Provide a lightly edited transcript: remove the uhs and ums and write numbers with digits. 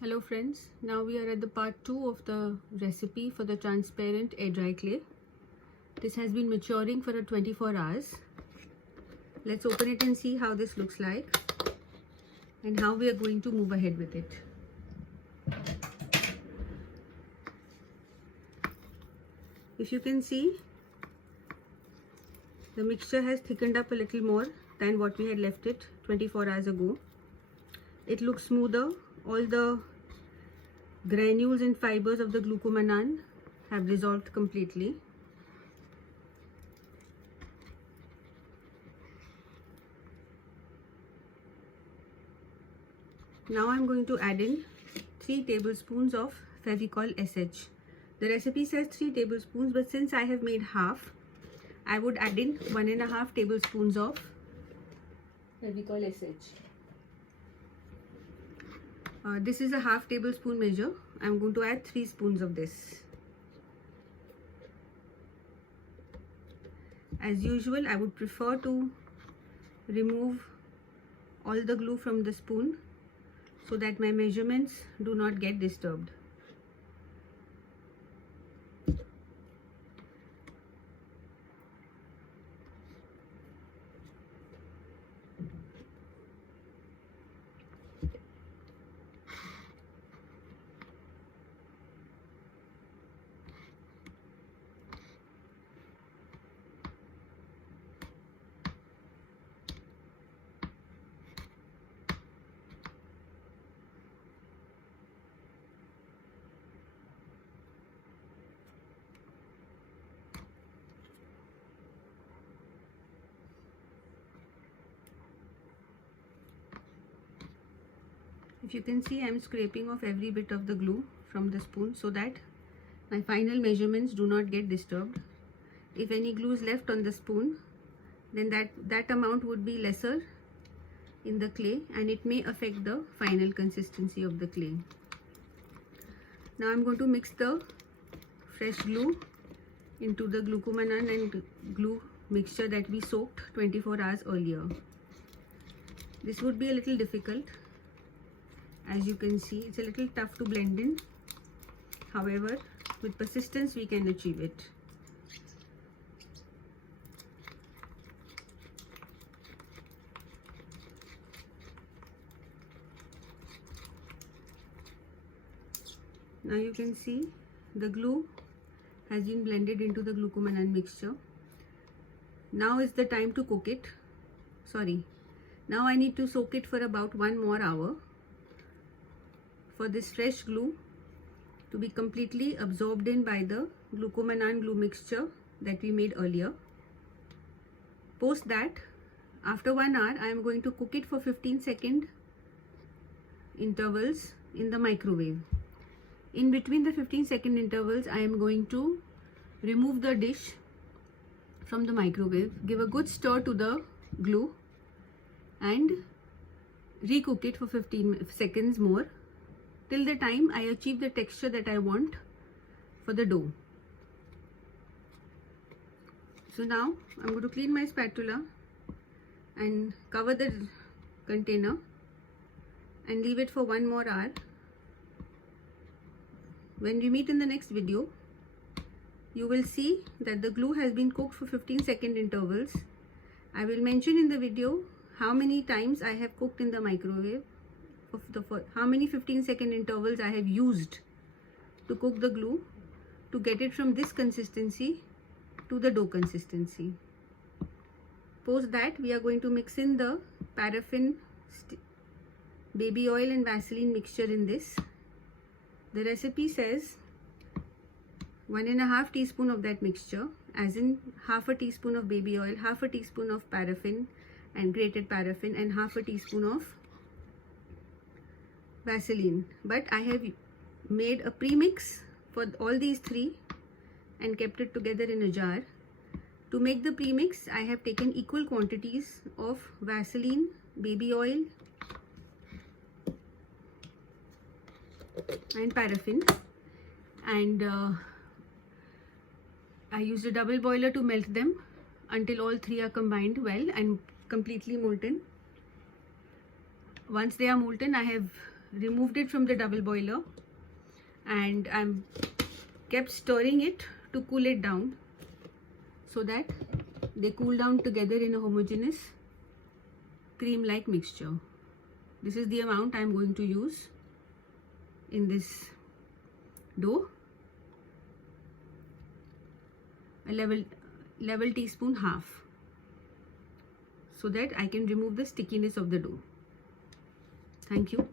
Hello friends, now we are at the part 2 of the recipe for the transparent air dry clay. This has been maturing for 24 hours. Let's open it and see how this looks like and how we are going to move ahead with it. If you can see, the mixture has thickened up a little more than what we had left it 24 hours ago. It looks smoother. All the granules and fibers of the glucomannan have dissolved completely. Now I'm going to add in 3 tablespoons of Fevicol SH. The recipe says 3 tablespoons, but since I have made half, I would add in 1.5 tablespoons of Fevicol SH. This is a half tablespoon measure. I'm going to add 3 spoons of this. As usual, I would prefer to remove all the glue from the spoon so that my measurements do not get disturbed. If you can see, I am scraping off every bit of the glue from the spoon so that my final measurements do not get disturbed. If any glue is left on the spoon, then that amount would be lesser in the clay and it may affect the final consistency of the clay. Now I'm going to mix the fresh glue into the glucomannan and glue mixture that we soaked 24 hours earlier. This would be a little difficult. As you can see, it's a little tough to blend in. However, with persistence we can achieve it. Now you can see the glue has been blended into the glucomannan mixture. Now is the time to cook it. Now I need to soak it for about 1 more hour for this fresh glue to be completely absorbed in by the glucomannan glue mixture that we made earlier. Post that, after 1 hour, I am going to cook it for 15-second intervals in the microwave. In between the 15-second intervals, I am going to remove the dish from the microwave, give a good stir to the glue and recook it for 15 seconds more till the time I achieve the texture that I want for the dough. So now I'm going to clean my spatula and cover the container and leave it for 1 more hour. When we meet in the next video, you will see that the glue has been cooked for 15-second intervals. I will mention in the video how many times I have cooked in the microwave, how many 15-second intervals I have used to cook the glue to get it from this consistency to the dough consistency. Post that, we are going to mix in the paraffin, baby oil and Vaseline mixture in this. The recipe says 1.5 teaspoon of that mixture, as in half a teaspoon of baby oil, half a teaspoon of paraffin and grated paraffin and half a teaspoon of Vaseline. But I have made a premix for all these 3 and kept it together in a jar. To make the premix, I have taken equal quantities of Vaseline, baby oil and paraffin, and I used a double boiler to melt them until all 3 are combined well and completely molten. Once they are molten, I have removed it from the double boiler, and I'm kept stirring it to cool it down so that they cool down together in a homogeneous cream like mixture. This is the amount I'm going to use in this dough. A level teaspoon half, so that I can remove the stickiness of the dough. Thank you.